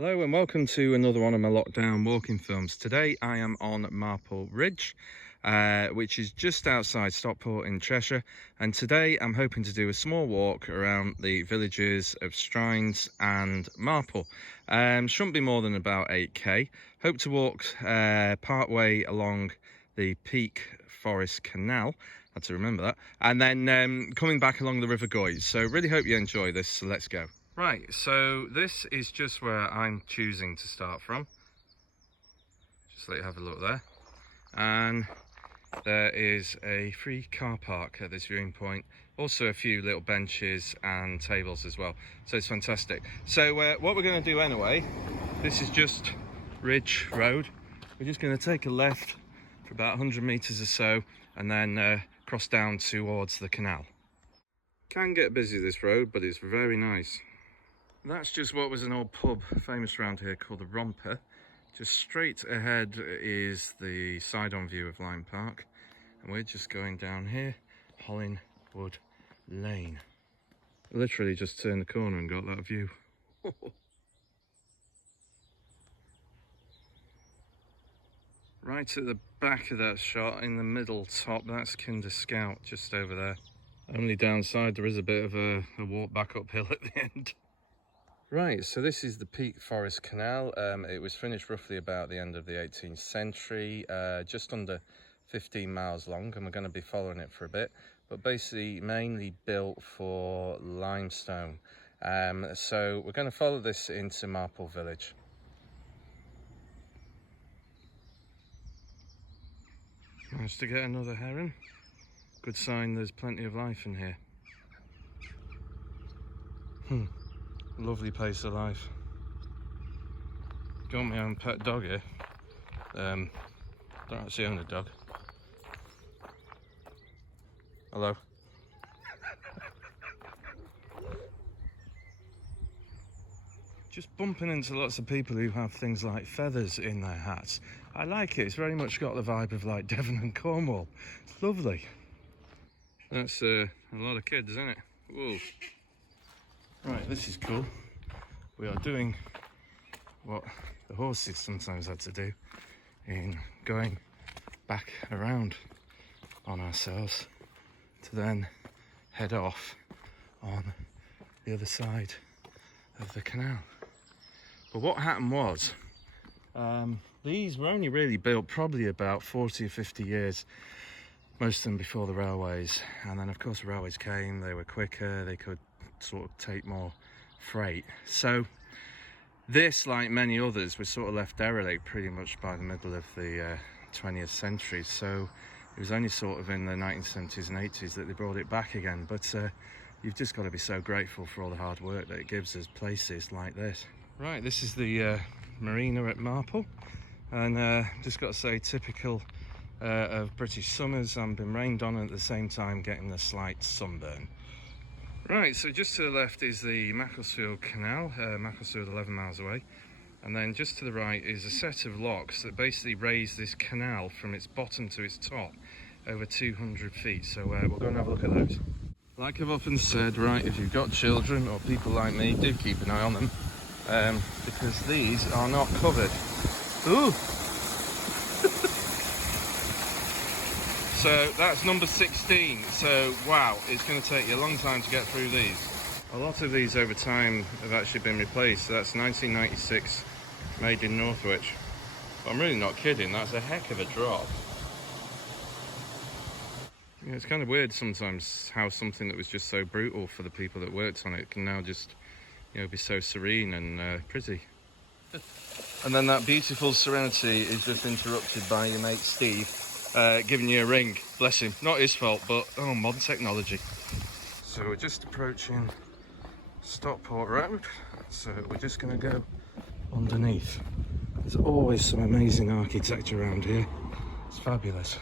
Hello and welcome to another one of my lockdown walking films. Today I am on Marple Bridge, which is just outside Stockport in Cheshire, and today I'm hoping to do a small walk around the villages of Strines and Marple. Shouldn't be more than about 8k. Hope to walk part way along the Peak Forest Canal, had to remember that, and then coming back along the River Goyt. So really hope you enjoy this, so let's go. Right, so this is just where I'm choosing to start from. Just let you have a look there. And there is a free car park at this viewing point. Also a few little benches and tables as well. So it's fantastic. So what we're going to do anyway, this is just Ridge Road. We're just going to take a left for about 100 metres or so and then cross down towards the canal. Can get busy this road, but it's very nice. That's just what was an old pub famous around here called the Romper. Just straight ahead is the side-on view of Lyme Park, and we're just going down here, Holland Lane. Literally just turned the corner and got that view. Right at the back of that shot, in the middle top, that's Kinder Scout just over there. Only downside, there is a bit of a walk back uphill at the end. Right, so this is the Peak Forest Canal. It was finished roughly about the end of the 18th century, just under 15 miles long, and we're going to be following it for a bit, but basically mainly built for limestone. So we're going to follow this into Marple Village. Managed to get another heron. Good sign there's plenty of life in here. Lovely place of life. Got my own pet dog here. Don't actually own a dog. Hello. Just bumping into lots of people who have things like feathers in their hats. I like it. It's very much got the vibe of like Devon and Cornwall. It's lovely. That's a lot of kids, isn't it? Whoa. Right, this is cool. We are doing what the horses sometimes had to do in going back around on ourselves to then head off on the other side of the canal. But what happened was, these were only really built probably about 40 or 50 years, most of them before the railways. And then of course the railways came, they were quicker, they could sort of take more freight. So this, like many others, was sort of left derelict pretty much by the middle of the 20th century. So it was only sort of in the 1970s and 80s that they brought it back again. But you've just got to be so grateful for all the hard work that it gives us places like this. Right, this is the Marina at Marple, and just got to say, typical of British summers. I'm been rained on and at the same time getting a slight sunburn. Right, so just to the left is the Macclesfield Canal, Macclesfield 11 miles away, and then just to the right is a set of locks that basically raise this canal from its bottom to its top over 200 feet, so we'll go and have a look at those. Like I've often said, right, if you've got children or people like me, do keep an eye on them, because these are not covered. Ooh! So that's number 16, so wow, it's going to take you a long time to get through these. A lot of these over time have actually been replaced, so that's 1996, made in Northwich. But I'm really not kidding, that's a heck of a drop. Yeah, it's kind of weird sometimes how something that was just so brutal for the people that worked on it can now just, you know, be so serene and pretty. And then that beautiful serenity is just interrupted by your mate Steve. Giving you a ring, bless him, not his fault, but oh, modern technology. So we're just approaching Stockport Road, so we're just going to go underneath. There's always some amazing architecture around here, it's fabulous.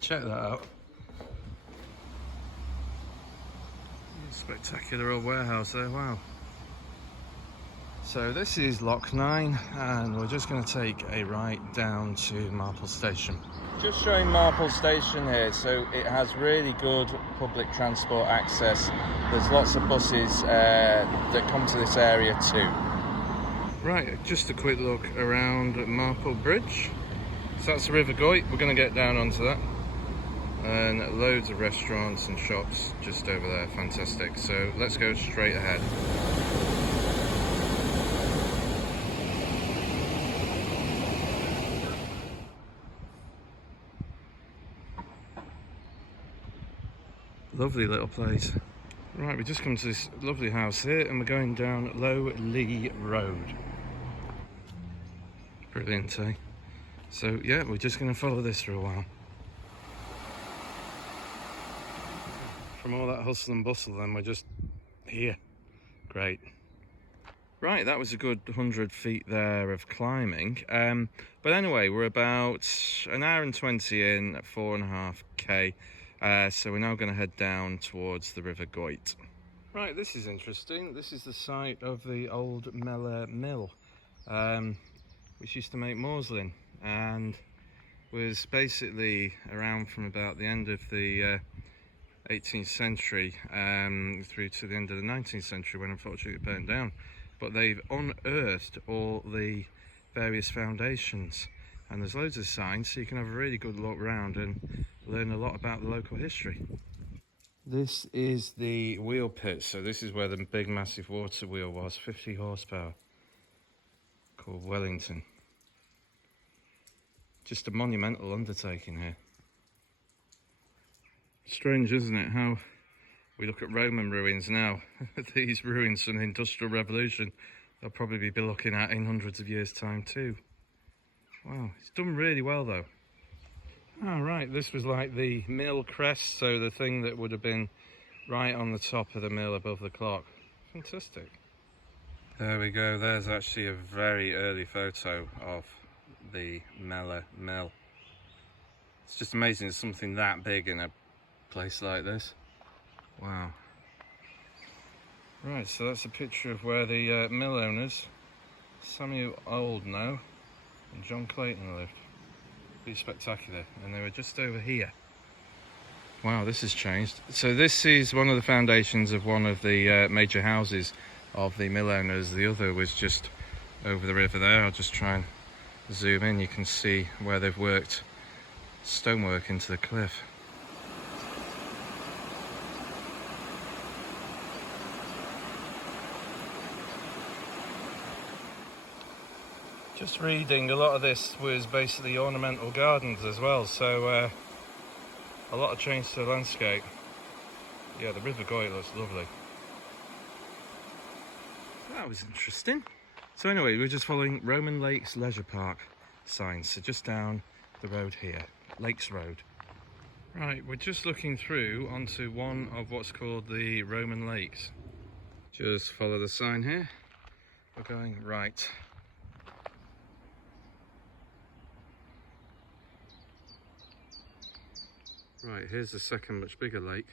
Check that out. Spectacular old warehouse there, wow. So this is Lock 9 and we're just going to take a right down to Marple Station. Just showing Marple Station here, so it has really good public transport access. There's lots of buses that come to this area too. Right, just a quick look around Marple Bridge. So that's the River Goyt, we're going to get down onto that. And loads of restaurants and shops just over there, fantastic. So let's go straight ahead. Lovely little place. Right, we just come to this lovely house here and we're going down Low Lee Road. Brilliant, eh? So yeah, we're just going to follow this for a while. From all that hustle and bustle then we're just here. Great. Right, that was a good 100 feet there of climbing. But anyway, we're about an hour and 20 in at 4.5k. So we're now going to head down towards the River Goyt. Right, this is interesting. This is the site of the old Mellor Mill, which used to make muslin and was basically around from about the end of the 18th century through to the end of the 19th century, when unfortunately it burnt down. But they've unearthed all the various foundations and there's loads of signs, so you can have a really good look around and learn a lot about the local history. This is the wheel pit, so this is where the big massive water wheel was, 50 horsepower, called Wellington. Just a monumental undertaking here. Strange, isn't it, how we look at Roman ruins now. These ruins from the Industrial Revolution, they'll probably be looking at in hundreds of years' time too. Wow, it's done really well though. Oh right, this was like the mill crest, so the thing that would have been right on the top of the mill above the clock. Fantastic. There we go, there's actually a very early photo of the Mellor Mill. It's just amazing it's something that big in a place like this. Wow. Right, so that's a picture of where the mill owners, Samuel Oldknow and John Clayton, lived. Pretty spectacular, and they were just over here. Wow, this has changed. So this is one of the foundations of one of the major houses of the mill owners. The other was just over the river there. I'll just try and zoom in. You can see where they've worked stonework into the cliff. Just reading, a lot of this was basically ornamental gardens as well, so a lot of change to the landscape. Yeah, the River Goyt looks lovely. That was interesting. So anyway, we're just following Roman Lakes Leisure Park signs, so just down the road here, Lakes Road. Right, we're just looking through onto one of what's called the Roman Lakes. Just follow the sign here. We're going right. Right, here's the second much bigger lake.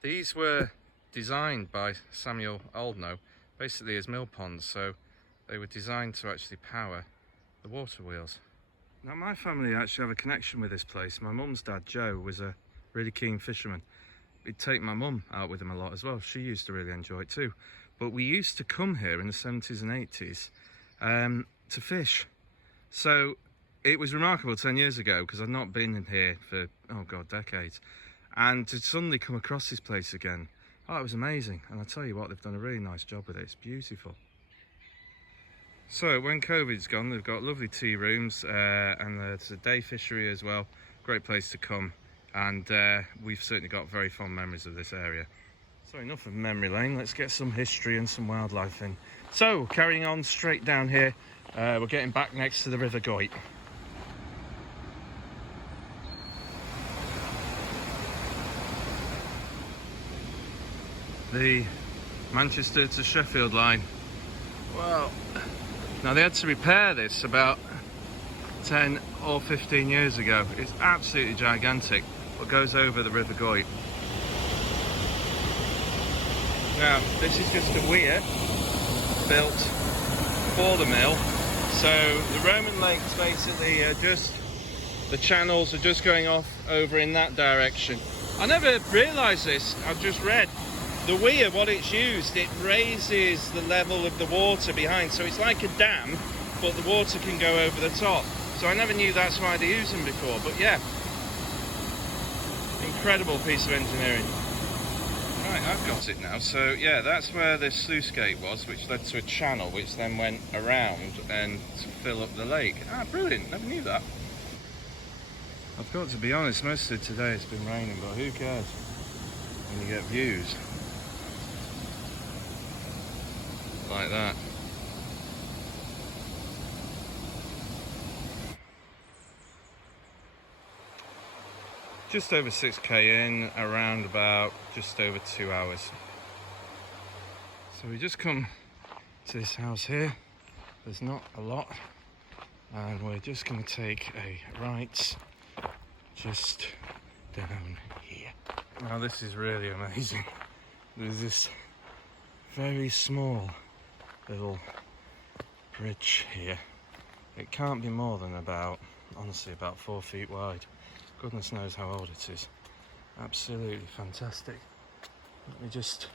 These were designed by Samuel Oldknow basically as mill ponds, so they were designed to actually power the water wheels. Now my family actually have a connection with this place. My mum's dad, Joe, was a really keen fisherman. We'd take my mum out with him a lot as well. She used to really enjoy it too. But we used to come here in the 70s and 80s to fish. So it was remarkable 10 years ago, because I've not been in here for, oh God, decades. And to suddenly come across this place again, oh, it was amazing. And I tell you what, they've done a really nice job with it. It's beautiful. So when COVID's gone, they've got lovely tea rooms and there's a day fishery as well. Great place to come. And we've certainly got very fond memories of this area. So enough of memory lane, let's get some history and some wildlife in. So carrying on straight down here, we're getting back next to the River Goyt. The Manchester to Sheffield line. Well, now they had to repair this about 10 or 15 years ago. It's absolutely gigantic, what goes over the River Goyt. Now, this is just a weir built before the mill. So the Roman lakes basically are just, the channels are just going off over in that direction. I never realised this, I've just read. The weir, what it's used, it raises the level of the water behind, so it's like a dam, but the water can go over the top. So I never knew that's why they used them before, but yeah. Incredible piece of engineering. Right, I've got it now. So yeah, that's where the sluice gate was, which led to a channel, which then went around and to fill up the lake. Ah, brilliant, never knew that. I've got to be honest, most of today it's been raining, but who cares when you get views like that. Just over 6k in, around about just over 2 hours. So we just come to this house here. There's not a lot, and we're just going to take a right just down here. Now this is really amazing. There's this very small little bridge here. It can't be more than about, honestly, about 4 feet wide. Goodness knows how old it is. Absolutely fantastic. Let me just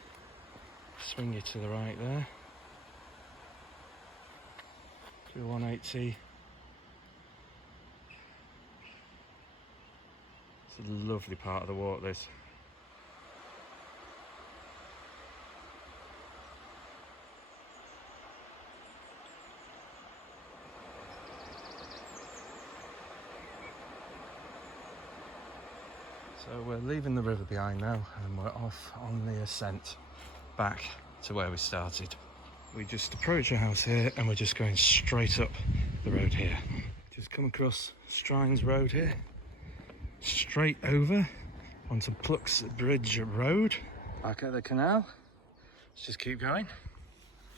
swing you to the right there. Do 180. It's a lovely part of the walk, this. So we're leaving the river behind now, and we're off on the ascent back to where we started. We just approach a house here and we're just going straight up the road here. Just come across Strines Road here, straight over onto Marple Bridge Road. Back at the canal, let's just keep going.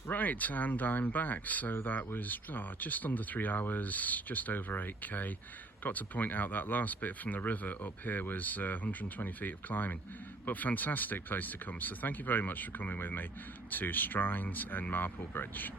Right, and I'm back. So that was just under 3 hours, just over 8k. Got to point out that last bit from the river up here was 120 feet of climbing, but fantastic place to come. So thank you very much for coming with me to Strines and Marple Bridge.